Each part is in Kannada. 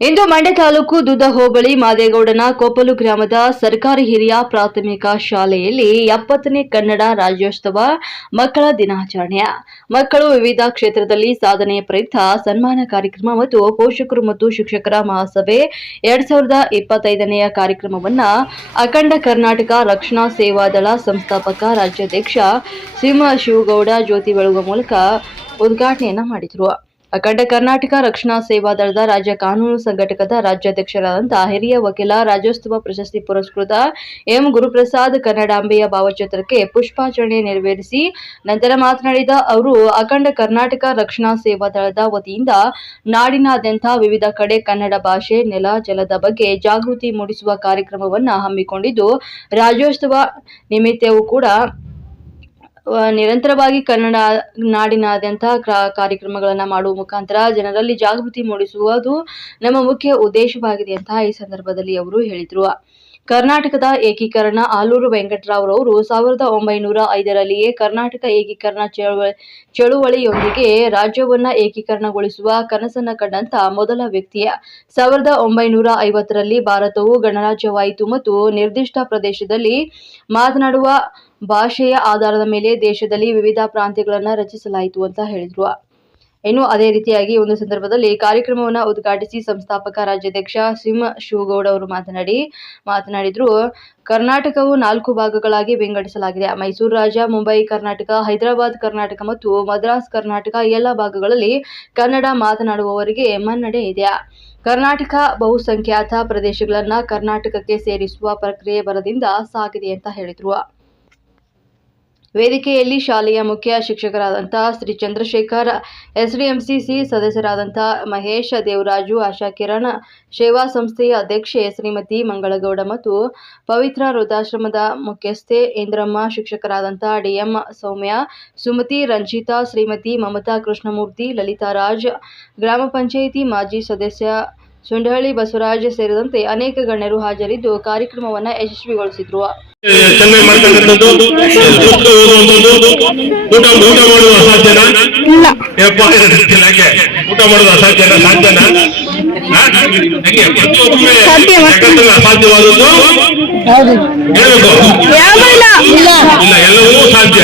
ಇಂದು ಮಂಡ್ಯ ತಾಲೂಕು ದುದ್ದ ಹೋಬಳಿ ಮಾದೇಗೌಡನ ಕೊಪ್ಪಲು ಗ್ರಾಮದ ಸರ್ಕಾರಿ ಹಿರಿಯ ಪ್ರಾಥಮಿಕ ಶಾಲೆಯಲ್ಲಿ ಎಪ್ಪತ್ತನೇ ಕನ್ನಡ ರಾಜ್ಯೋತ್ಸವ ಮಕ್ಕಳ ದಿನಾಚರಣೆಯ ಮಕ್ಕಳು ವಿವಿಧ ಕ್ಷೇತ್ರದಲ್ಲಿ ಸಾಧನೆ ಪ್ರಯುಕ್ತ ಸನ್ಮಾನ ಕಾರ್ಯಕ್ರಮ ಮತ್ತು ಪೋಷಕರು ಮತ್ತು ಶಿಕ್ಷಕರ ಮಹಾಸಭೆ ಎರಡ್ ಸಾವಿರದ ಇಪ್ಪತ್ತೈದನೆಯ ಕಾರ್ಯಕ್ರಮವನ್ನು ಅಖಂಡ ಕರ್ನಾಟಕ ರಕ್ಷಣಾ ಸೇವಾದಳ ಸಂಸ್ಥಾಪಕ ರಾಜ್ಯಾಧ್ಯಕ್ಷ ಸಿಂಹ ಶಿವಗೌಡ ಜ್ಯೋತಿ ಬೆಳಗುವ ಮೂಲಕ ಉದ್ಘಾಟನೆಯನ್ನ ಮಾಡಿದರು. ಅಖಂಡ ಕರ್ನಾಟಕ ರಕ್ಷಣಾ ಸೇವಾ ದಳದ ರಾಜ್ಯ ಕಾನೂನು ಸಂಘಟಕದ ರಾಜ್ಯಾಧ್ಯಕ್ಷರಾದಂತಹ ಹಿರಿಯ ವಕೀಲ ರಾಜ್ಯೋತ್ಸವ ಪ್ರಶಸ್ತಿ ಪುರಸ್ಕೃತ ಎಂ. ಗುರುಪ್ರಸಾದ್ ಕನ್ನಡಾಂಬೆಯ ಭಾವಚಿತ್ರಕ್ಕೆ ಪುಷ್ಪಾರ್ಚನೆ ನೆರವೇರಿಸಿ ನಂತರ ಮಾತನಾಡಿದ ಅವರು, ಅಖಂಡ ಕರ್ನಾಟಕ ರಕ್ಷಣಾ ಸೇವಾ ದಳದ ವತಿಯಿಂದ ನಾಡಿನಾದ್ಯಂತ ವಿವಿಧ ಕಡೆ ಕನ್ನಡ ಭಾಷೆ, ನೆಲ, ಜಲದ ಬಗ್ಗೆ ಜಾಗೃತಿ ಮೂಡಿಸುವ ಕಾರ್ಯಕ್ರಮವನ್ನು ಹಮ್ಮಿಕೊಂಡಿದ್ದು, ರಾಜ್ಯೋತ್ಸವ ನಿಮಿತ್ತವೂ ಕೂಡ ನಿರಂತರವಾಗಿ ಕನ್ನಡ ನಾಡಿನಾದ್ಯಂತ ಕ್ರ- ಕಾರ್ಯಕ್ರಮಗಳನ್ನು ಮಾಡುವ ಮುಖಾಂತರ ಜನರಲ್ಲಿ ಜಾಗೃತಿ ಮೂಡಿಸುವುದು ನಮ್ಮ ಮುಖ್ಯ ಉದ್ದೇಶವಾಗಿದೆ ಅಂತ ಈ ಸಂದರ್ಭದಲ್ಲಿ ಅವರು ಹೇಳಿದರು. ಕರ್ನಾಟಕದ ಏಕೀಕರಣ ಆಲೂರು ವೆಂಕಟರಾವ್ ಅವರು ಸಾವಿರದ ಒಂಬೈನೂರ ಐದರಲ್ಲಿಯೇ ಕರ್ನಾಟಕ ಏಕೀಕರಣ ಚಳುವಳಿ ಚಳುವಳಿಯೊಂದಿಗೆ ರಾಜ್ಯವನ್ನ ಏಕೀಕರಣಗೊಳಿಸುವ ಕನಸನ್ನ ಕಂಡಂತ ಮೊದಲ ವ್ಯಕ್ತಿಯ. ಸಾವಿರದ ಒಂಬೈನೂರ ಐವತ್ತರಲ್ಲಿ ಭಾರತವು ಗಣರಾಜ್ಯವಾಯಿತು ಮತ್ತು ನಿರ್ದಿಷ್ಟ ಪ್ರದೇಶದಲ್ಲಿ ಮಾತನಾಡುವ ಭಾಷೆಯ ಆಧಾರದ ಮೇಲೆ ದೇಶದಲ್ಲಿ ವಿವಿಧ ಪ್ರಾಂತ್ಯಗಳನ್ನು ರಚಿಸಲಾಯಿತು ಅಂತ ಹೇಳಿದ್ರು. ಇನ್ನು ಅದೇ ರೀತಿಯಾಗಿ ಒಂದು ಸಂದರ್ಭದಲ್ಲಿ ಕಾರ್ಯಕ್ರಮವನ್ನು ಉದ್ಘಾಟಿಸಿ ಸಂಸ್ಥಾಪಕ ರಾಜ್ಯಾಧ್ಯಕ್ಷ ಸಿಂಹ ಶಿವಗೌಡ ಅವರು ಮಾತನಾಡಿ, ಮಾತನಾಡಿದ್ರು, ಕರ್ನಾಟಕವು ನಾಲ್ಕು ಭಾಗಗಳಾಗಿ ವಿಂಗಡಿಸಲಾಗಿದೆ. ಮೈಸೂರು ರಾಜ್ಯ ಮುಂಬೈ ಕರ್ನಾಟಕ, ಹೈದರಾಬಾದ್ ಕರ್ನಾಟಕ ಮತ್ತು ಮದ್ರಾಸ್ ಕರ್ನಾಟಕ ಎಲ್ಲ ಭಾಗಗಳಲ್ಲಿ ಕನ್ನಡ ಮಾತನಾಡುವವರಿಗೆ ಮನ್ನಣೆ ಇದೆ. ಕರ್ನಾಟಕ ಬಹುಸಂಖ್ಯಾತ ಪ್ರದೇಶಗಳನ್ನ ಕರ್ನಾಟಕಕ್ಕೆ ಸೇರಿಸುವ ಪ್ರಕ್ರಿಯೆ ಬರದಿಂದ ಸಾಗಿದೆ ಅಂತ ಹೇಳಿದ್ರು. ವೇದಿಕೆಯಲ್ಲಿ ಶಾಲೆಯ ಮುಖ್ಯ ಶಿಕ್ಷಕರಾದಂತಹ ಶ್ರೀ ಚಂದ್ರಶೇಖರ್, ಎಸ್ಡಿಎಂಸಿಸಿ ಸದಸ್ಯರಾದಂತಹ ಮಹೇಶ್ ದೇವರಾಜು, ಆಶಾ ಕಿರಣ, ಸೇವಾ ಸಂಸ್ಥೆಯ ಅಧ್ಯಕ್ಷೆ ಶ್ರೀಮತಿ ಮಂಗಳಗೌಡ ಮತ್ತು ಪವಿತ್ರ ವೃದ್ಧಾಶ್ರಮದ ಮುಖ್ಯಸ್ಥೆ ಇಂದ್ರಮ್ಮ, ಶಿಕ್ಷಕರಾದಂತಹ ಡಿಎಂ ಸೌಮ್ಯ, ಸುಮತಿ, ರಂಜಿತಾ, ಶ್ರೀಮತಿ ಮಮತಾ ಕೃಷ್ಣಮೂರ್ತಿ, ಲಲಿತಾ ರಾಜ್, ಗ್ರಾಮ ಪಂಚಾಯಿತಿ ಮಾಜಿ ಸದಸ್ಯ ಸುಂಡಹಳ್ಳಿ ಬಸವರಾಜ್ ಸೇರಿದಂತೆ ಅನೇಕ ಗಣ್ಯರು ಹಾಜರಿದ್ದು ಕಾರ್ಯಕ್ರಮವನ್ನ ಯಶಸ್ವಿಗೊಳಿಸಿದ್ರು. ಎಲ್ಲವೂ ಸಾಧ್ಯ.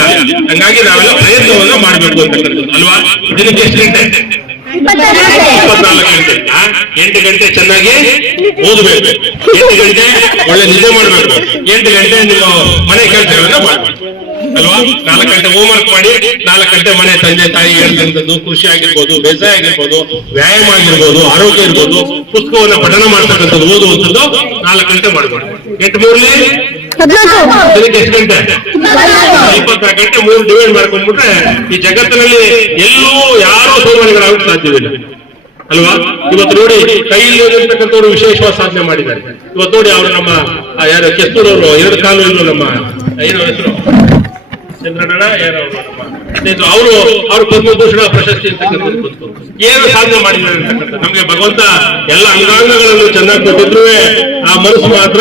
ಹಂಗಾಗಿ ನಾವೆಲ್ಲ ಪ್ರಯತ್ನವನ್ನ ಮಾಡಬೇಕು ಅಂತಕ್ಕಂಥದ್ದು ಅಲ್ವಾ? ದಿನಕ್ಕೆ ಎಷ್ಟು ಗಂಟೆ? ಎಂಟು ಗಂಟೆ ಚೆನ್ನಾಗಿ ಓದಬೇಕು. ಎಂಟು ಗಂಟೆ ಒಳ್ಳೆ ನಿದ್ದೆ ಮಾಡಬೇಕು. ಎಂಟು ಗಂಟೆ ನೀವು ಮನೆ ಕೆಲಸಗಳನ್ನ ಮಾಡಬೇಕು. ಅಲ್ವಾ? ನಾಲ್ಕು ಗಂಟೆ ಹೋಮ್ವರ್ಕ್ ಮಾಡಿ, ನಾಲ್ಕು ಗಂಟೆ ಮನೆ ತಂದೆ, ತಾಯಿ ಹೇಳಿದಂಥದ್ದು ಕೃಷಿ ಆಗಿರ್ಬೋದು ಬೇಸಾಯ ಆಗಿರ್ಬೋದು, ವ್ಯಾಯಾಮ ಆಗಿರ್ಬೋದು, ಆರೋಗ್ಯ ಇರ್ಬೋದು, ಪುಸ್ತಕವನ್ನ ಪಠನ ಮಾಡ್ತಕ್ಕಂಥದ್ದು ಓದುವಂಥದ್ದು ನಾಲ್ಕು ಗಂಟೆ ಮಾಡ್ಬೇಕು. ಎಂಟು ಮೂರ್ಲಿ ಗಂಟೆ? ಇಪ್ಪತ್ನಾಲ್ಕು ಮೂರು ಡಿವೈಡ್ ಮಾಡ್ಕೊಂಡ್ಬಿಟ್ರೆ ಈ ಜಗತ್ತಿನಲ್ಲಿ ಎಲ್ಲೂ ಯಾರೂ ಸೋಮಾರಿಗಳಾಗಕ್ಕೆ ಸಾಧ್ಯವಿಲ್ಲ ಅಲ್ವಾ? ಇವತ್ತು ನೋಡಿ ಕೈಯಲ್ಲಿ ಇರತಕ್ಕಂಥವ್ರು ವಿಶೇಷವಾಗಿ ಸಾಧನೆ ಮಾಡಿದ್ದಾರೆ. ಇವತ್ತು ನೋಡಿ ಅವರು ನಮ್ಮ ಯಾರು ಕೆಸ್ತೂರವರು, ಎರಡು ಕಾಲು ಇದ್ರು ನಮ್ಮ ಏನೋ ಹೆಸರು? ಅವ್ರು ಅವರು ಪದ್ಮಭೂಷಣ ಪ್ರಶಸ್ತಿ. ಏನು ಸಾಧನೆ ಮಾಡಿದ್ದಾರೆ ನಮ್ಗೆ ಭಗವಂತ ಎಲ್ಲ ಅಂಗಾಂಗಗಳನ್ನು ಚೆನ್ನಾಗಿ ಕೊಟ್ಟಿದ್ರು ಆ ಮನಸ್ಸು ಮಾತ್ರ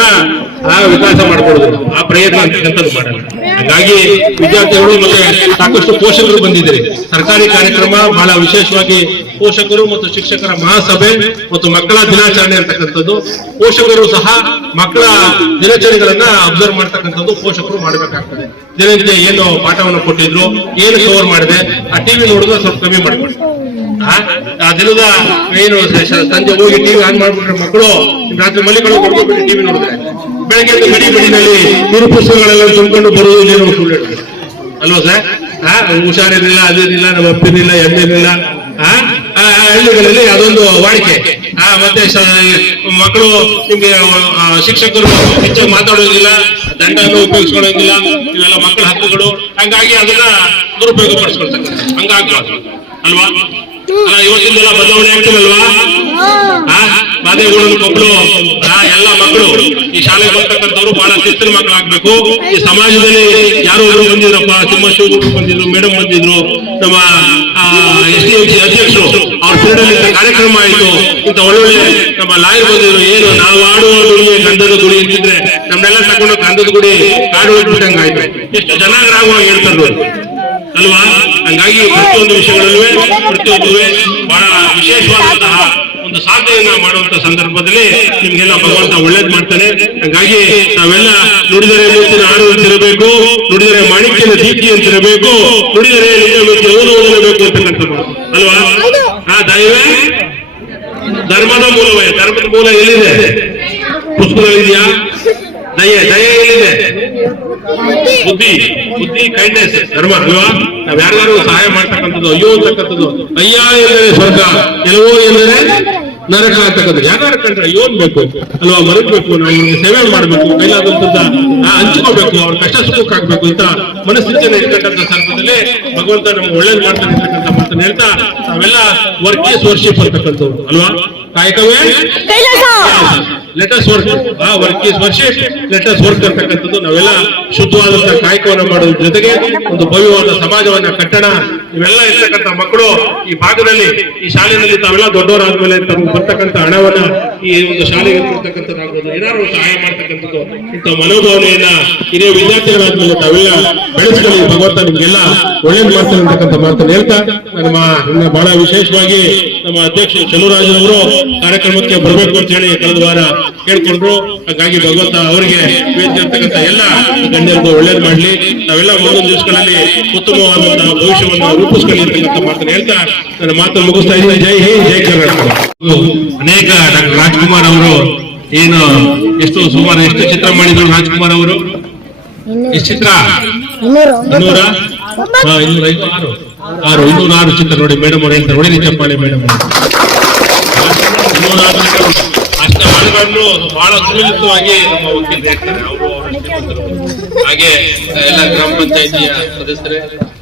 ಆ ವಿಕಾಸ ಮಾಡ್ಕೊಡುದು. ಆ ಪ್ರಯತ್ನ ಅಂತಕ್ಕಂಥದ್ದು ಮಾಡಲ್ಲ. ಹಾಗಾಗಿ ವಿದ್ಯಾರ್ಥಿಗಳು ಮತ್ತೆ ಸಾಕಷ್ಟು ಪೋಷಕರು ಬಂದಿದ್ದಾರೆ. ಸರ್ಕಾರಿ ಕಾರ್ಯಕ್ರಮ ಬಹಳ ವಿಶೇಷವಾಗಿ ಪೋಷಕರು ಮತ್ತು ಶಿಕ್ಷಕರ ಮಹಾಸಭೆ ಮತ್ತು ಮಕ್ಕಳ ದಿನಾಚರಣೆ ಅಂತಕ್ಕಂಥದ್ದು. ಪೋಷಕರು ಸಹ ಮಕ್ಕಳ ದಿನಚರಿಗಳನ್ನ ಅಬ್ಸರ್ವ್ ಮಾಡ್ತಕ್ಕಂಥದ್ದು ಪೋಷಕರು ಮಾಡಬೇಕಾಗ್ತದೆ. ದಿನನಿತ್ಯ ಏನು ಪಾಠವನ್ನು ಕೊಟ್ಟಿದ್ರು, ಏನು ಕವರ್ ಮಾಡಿದೆ, ಆ ಟಿವಿ ನೋಡಿದ್ರೆ ಸ್ವಲ್ಪ ಕಮ್ಮಿ ಆ ದಿನದ ಏನು ಸಂಜೆ ಹೋಗಿ ಟಿವಿ ಆನ್ ಮಾಡ್ಬಿಟ್ರೆ ಮಕ್ಕಳು ರಾತ್ರಿ ಮಲ್ಲಿಗಳು ಟಿವಿ ನೋಡಿದ್ರೆ ಬೆಳಗ್ಗೆ ಗಡಿ ಗಡಿನಲ್ಲಿ ಕಿರು ಪುಸ್ತಕಗಳೆಲ್ಲ ತುಂಬಿಕೊಂಡು ಬರುವುದು ನೀರು ಸುಳ್ಳು. ಅಲ್ವಾ ಸರ್? ಆ ಹುಷಾರಿರಲಿಲ್ಲ ಅದೇನಿಲ್ಲ ನಮ್ಮ ಆ ಆ, ಆ ಹಳ್ಳಿಗಳಲ್ಲಿ ಅದೊಂದು ವಾಡಿಕೆ. ಆ ಮತ್ತೆ ಮಕ್ಕಳು ನಿಮ್ಗೆ ಶಿಕ್ಷಕರು ಹೆಚ್ಚಾಗಿ ಮಾತಾಡೋದಿಲ್ಲ ದಂಡನ್ನು ಉಪಯೋಗಿಸ್ಕೊಳ್ಳೋದಿಲ್ಲ ಇವೆಲ್ಲ ಮಕ್ಕಳ ಹಕ್ಕುಗಳು. ಹಂಗಾಗಿ ಅದನ್ನ ದುರುಪಯೋಗ ಪಡಿಸ್ಕೊಳ್ತಕ್ಕಂಥ ಹಂಗಾಗಿ ಅಲ್ವಾ? ಇವತ್ತಿಂದೆಲ್ಲ ಬದಲಾವಣೆ ಆಗ್ತಿರಲ್ವಾ ಬಾಧೆಗಳು ಮಕ್ಕಳು ಎಲ್ಲ ಮಕ್ಕಳು. ಈ ಶಾಲೆಗೆ ಬರ್ತಕ್ಕಂಥವ್ರು ಬಹಳ ಶಿಸ್ತಿನ ಮಕ್ಕಳಾಗ್ಬೇಕು. ಈ ಸಮಾಜದಲ್ಲಿ ಯಾರೋ ಒಬ್ರು ಬಂದಿದ್ರಪ್ಪ ತಿಮ್ಮಶಿವರು ಬಂದಿದ್ರು ಮೇಡಮ್ ಬಂದಿದ್ರು, ನಮ್ಮ ಎಸ್ ಡಿ ಅಧ್ಯಕ್ಷರು, ಅವ್ರ ಫೀಲ್ಡಲ್ಲಿ ಕಾರ್ಯಕ್ರಮ ಆಯ್ತು. ಇಂತ ಒಳ್ಳೊಳ್ಳೆ ನಮ್ಮ ಲಾಯರ್ ಬಂದಿದ್ರು, ಏನು, ನಾವು ಆಡುವ ಗಂಧದ ಗುಡಿ ಅಂತಿದ್ರೆ ನಮ್ನೆಲ್ಲ ತಗೊಂಡು ಗಂಧದ ಗುಡಿ ಕಾಡು ಹೋಗ್ಬಿಟ್ಟಂಗಾಯ್ತು. ಎಷ್ಟು ಚೆನ್ನಾಗಿ ಹೇಳ್ತಾರೆ. ಅಲ್ವಾ? ಹಂಗಾಗಿ ಪ್ರತಿಯೊಂದು ವಿಷಯಗಳಲ್ಲೂ ಪ್ರತಿಯೊಂದು ಬಹಳ ವಿಶೇಷವಾದಂತಹ ಒಂದು ಸಾಧನೆಯನ್ನ ಮಾಡುವಂತ ಸಂದರ್ಭದಲ್ಲಿ ನಿಮ್ಗೆಲ್ಲ ಭಗವಂತ ಒಳ್ಳೇದ್ ಮಾಡ್ತಾನೆ. ಹಂಗಾಗಿ ನಾವೆಲ್ಲ ನುಡಿದರೆ ಮುಂಚಿನ ಆಡು ಅಂತಿರಬೇಕು ನುಡಿದರೆ ಮಾಣಿಕ್ಯನ ದೀಪ್ತಿ ಅಂತಿರಬೇಕು ನುಡಿದರೆ ನಿಜ ಓದು ಅಂತಕ್ಕಂಥದ್ದು ಅಲ್ವಾ? ಆ ದೈವೇ ಧರ್ಮದ ಮೂಲವೇ. ಧರ್ಮದ ಮೂಲ ಎಲ್ಲಿದೆ? ಪುಸ್ತಕ ದಯ ದಯ ಎಲ್ಲಿದೆ ಬುದ್ಧಿ ಬುದ್ಧಿ ಕೈಂಡ್ನೆಸ್ ಧರ್ಮ ಅಲ್ವಾ ನಾವ್ ಸಹಾಯ ಮಾಡ್ತಕ್ಕಂಥದ್ದು, ಅಯ್ಯೋ ಅಂತಕ್ಕಂಥದ್ದು, ಅಯ್ಯ ಎಂದರೆ ಸ್ವರ್ಗ, ಎಲ್ಲವೋ ಎಂದರೆ ನರಕ ಅಂತಕ್ಕಂಥದ್ದು. ಯಾರು ಕಂಡ್ರೆ ಅಯ್ಯೋ ಅನ್ಬೇಕು, ಅಲ್ವಾ ಮರಗಬೇಕು ನಾವು ಸೇವೆ ಮಾಡ್ಬೇಕು ಕೈಲಾದಂತ ಹಂಚ್ಕೋಬೇಕು, ಅವ್ರ ಕಷ್ಟ ಸುಖಕ್ಕಾಗ್ಬೇಕು ಅಂತ ಮನಸ್ಥಿತಿಯನ್ನು ಇರ್ತಕ್ಕಂಥ ಸಂದರ್ಭದಲ್ಲಿ ಭಗವಂತ ನಮ್ಗೆ ಒಳ್ಳೇದು ಮಾಡ್ತಾನೆ ಅಂತಕ್ಕಂಥ ಮಾತನ್ನ ಹೇಳ್ತಾ, ನಾವೆಲ್ಲ ವರ್ಕ್ ಈಸ್ ವರ್ಷಿಪ್ ಅಂತಕ್ಕಂಥವ್ರು, ಅಲ್ವಾ? ಕಾಯಕವೇ? Let us work ah work is worship let us work ಅಂತಕ್ಕಂಥದ್ದು ನಾವೆಲ್ಲ ಶುದ್ಧವಾದಂತಹ ಕಾಯಕವನ್ನು ಮಾಡೋದ್ರ ಜೊತೆಗೆ ಒಂದು ಭವ್ಯವಾದ ಸಮಾಜವನ್ನ ಕಟ್ಟಣ. ಇವೆಲ್ಲ ಇರ್ತಕ್ಕಂಥ ಮಕ್ಕಳು ಈ ಭಾಗದಲ್ಲಿ, ಈ ಶಾಲೆಯಲ್ಲಿ ತಾವೆಲ್ಲ ದೊಡ್ಡವರಾದ ಮೇಲೆ ತಮ್ಗೆ ಬರ್ತಕ್ಕಂಥ ಹಣವನ್ನ ಈ ಒಂದು ಶಾಲೆಗೆ ಕೊಡ್ತಕ್ಕಂಥದ್ದಾಗ್ಬೋದು ಏನಾದ್ರು ಸಹಾಯ ಮಾಡ್ತಕ್ಕಂಥದ್ದು, ಇಂಥ ಮನೋಭಾವನೆಯನ್ನ ಹಿರಿಯ ವಿದ್ಯಾರ್ಥಿಗಳಾದ್ಮೇಲೆ ತಾವೆಲ್ಲ ಬೆಳೆಸ್ಕೊಳ್ಳಿ. ಭಗವಂತ ನಿಮ್ಗೆಲ್ಲ ಒಳ್ಳೇದು ಮಾಡ್ತಾರೆ ಅಂತಕ್ಕಂಥ ಮಾತನ್ನು ಹೇಳ್ತಾ ನಮ್ಮ ಬಹಳ ವಿಶೇಷವಾಗಿ ನಮ್ಮ ಅಧ್ಯಕ್ಷರು ಅವರು ಕಾರ್ಯಕ್ರಮಕ್ಕೆ ಬರಬೇಕು ಅಂತ ಹೇಳಿ ಕಳೆದ ವಾರ ಕೇಳ್ಕೊಂಡ್ರು ಹಾಗಾಗಿ ಭಗವಂತ ಅವರಿಗೆ ವೇದಿಸಿರ್ತಕ್ಕಂಥ ಎಲ್ಲ ಗಣ್ಯರಿಗೂ ಒಳ್ಳೇದು ಮಾಡ್ಲಿ. ನಾವೆಲ್ಲ ಮುಂದಿನ ದಿವಸಗಳಲ್ಲಿ ಉತ್ತಮವಾದಂತಹ ಭವಿಷ್ಯವನ್ನು ರೂಪಿಸ್ಕೊಳ್ಳಿ ಅಂತಕ್ಕಂಥ ಮಾತನ್ನು ಹೇಳ್ತಾ ನನ್ನ ಮಾತನ್ನು ಮುಗಿಸ್ತಾ ಇದ್ದೀನಿ. ಜೈ ಹಿಂದ್ ಜೈ ಕರ್ನಾಟಕ. ಅನೇಕ ಡಾಕ್ಟರ್ ರಾಜ್ಕುಮಾರ್ ಅವರು ಏನು ಎಷ್ಟು ಸುಮಾರು ಎಷ್ಟು ಚಿತ್ರ ಮಾಡಿದ್ರು ರಾಜ್ಕುಮಾರ್ ಅವರು? ಎಷ್ಟು ಚಿತ್ರ? ಇನ್ನೂರ. ಇನ್ನೂರ? ಆರು. ಆರು ಇನ್ನೂರ ಆರು ಚಿತ್ರ ನೋಡಿ. ಮೇಡಮ್ ಅವರು ಹೇಳ್ತಾರೆ. ನೋಡಿ ಚಪ್ಪಾಳೆ ಮೇಡಮ್ ಇನ್ನೂರ ಹಾಡುಗಳನ್ನು ಬಹಳ ಸುಲಲಿತವಾಗಿ ನಮ್ಮ ವಕೀಲರು ಹೇಳ್ತಾರೆ. ಅವರು ಹಾಗೆ ಎಲ್ಲ ಗ್ರಾಮ ಪಂಚಾಯಿತಿಯ ಸದಸ್ಯರೇ,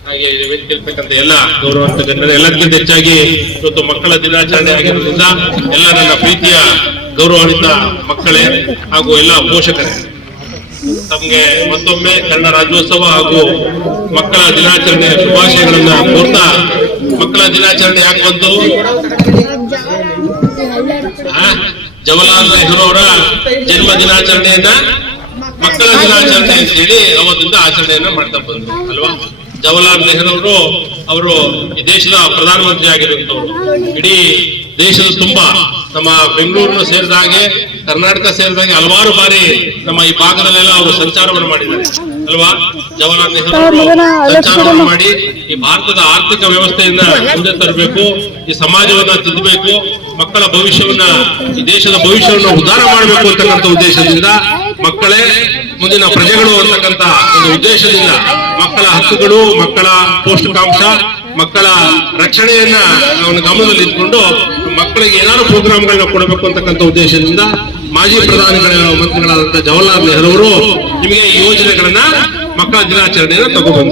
ಹಾಗೆ ವೇದಿಕೆರ್ತಕ್ಕಂಥ ಎಲ್ಲ ಗೌರವಂತ ಜನರು ಎಲ್ಲರಿಗಿಂತ ಹೆಚ್ಚಾಗಿ ಇವತ್ತು ಮಕ್ಕಳ ದಿನಾಚರಣೆ ಆಗಿರೋದ್ರಿಂದ ಎಲ್ಲ ನನ್ನ ಪ್ರೀತಿಯ ಗೌರವಾನ್ವಿತ ಮಕ್ಕಳೇ ಹಾಗೂ ಎಲ್ಲ ಪೋಷಕರೇ. ತಮ್ಗೆ ಮತ್ತೊಮ್ಮೆ ಕನ್ನಡ ರಾಜ್ಯೋತ್ಸವ ಹಾಗೂ ಮಕ್ಕಳ ದಿನಾಚರಣೆಯ ಶುಭಾಶಯಗಳನ್ನ ಕೋರ್ತಾ ಮಕ್ಕಳ ದಿನಾಚರಣೆ ಯಾಕೆ? ಜವಾಹರ್ಲಾಲ್ ನೆಹರು ಅವರ ಜನ್ಮ ದಿನಾಚರಣೆಯನ್ನ, ಮಕ್ಕಳ ದಿನಾಚರಣೆ ಅಂತ ಹೇಳಿ ಅವತ್ತಿಂದ ಆಚರಣೆಯನ್ನ ಮಾಡ್ತಾ ಬಂದ್ರು, ಅಲ್ವಾ? ಜವಾಹರ್ಲಾಲ್ ನೆಹರು ಅವರು ಅವರು ಈ ದೇಶದ ಪ್ರಧಾನಮಂತ್ರಿ ಆಗಿರುವಂತವ್ರು ಇಡೀ ದೇಶದ ತುಂಬಾ ನಮ್ಮ ಬೆಂಗಳೂರನ್ನು ಸೇರಿದ ಹಾಗೆ, ಕರ್ನಾಟಕ ಸೇರಿದ ಹಾಗೆ ಹಲವಾರು ಬಾರಿ ನಮ್ಮ ಈ ಭಾಗದಲ್ಲೆಲ್ಲ ಅವರು ಸಂಚಾರವನ್ನು ಮಾಡಿದ್ದಾರೆ. ಅಲ್ವಾ? ಜವಾಹರ್ಲಾಲ್ ನೆಹರು ಮಾಡಿ ಈ ಭಾರತದ ಆರ್ಥಿಕ ವ್ಯವಸ್ಥೆಯನ್ನ ಮುಂದೆ ತರಬೇಕು ಈ ಸಮಾಜವನ್ನ ತಿದ್ದಬೇಕು ಮಕ್ಕಳ ಭವಿಷ್ಯವನ್ನ ಈ ದೇಶದ ಭವಿಷ್ಯವನ್ನ ಉದ್ಧಾರ ಮಾಡಬೇಕು ಅಂತಕ್ಕಂಥ ಉದ್ದೇಶದಿಂದ ಮಕ್ಕಳೇ ಮುಂದಿನ ಪ್ರಜೆಗಳು ಅಂತಕ್ಕಂಥ ಒಂದು ಉದ್ದೇಶದಿಂದ ಮಕ್ಕಳ ಹಕ್ಕುಗಳು ಮಕ್ಕಳ ಪೌಷ್ಟಿಕಾಂಶ ಮಕ್ಕಳ ರಕ್ಷಣೆಯನ್ನ ಗಮನದಲ್ಲಿ ಇಟ್ಕೊಂಡು ಮಕ್ಕಳಿಗೆ ಏನಾದ್ರು ಪ್ರೋಗ್ರಾಮ್ಗಳನ್ನ ಕೊಡಬೇಕು ಅಂತಕ್ಕಂಥ ಉದ್ದೇಶದಿಂದ ಮಾಜಿ ಪ್ರಧಾನಿಗಳ ಮಂತ್ರಿಗಳಾದಂತಹ ಜವಾಹರ್ಲಾಲ್ ನೆಹರು ಅವರು ನಿಮಗೆ ಈ ಯೋಜನೆಗಳನ್ನ ಮಕ್ಕಳ ದಿನಾಚರಣೆಯನ್ನು ತಗೊಬಂದರು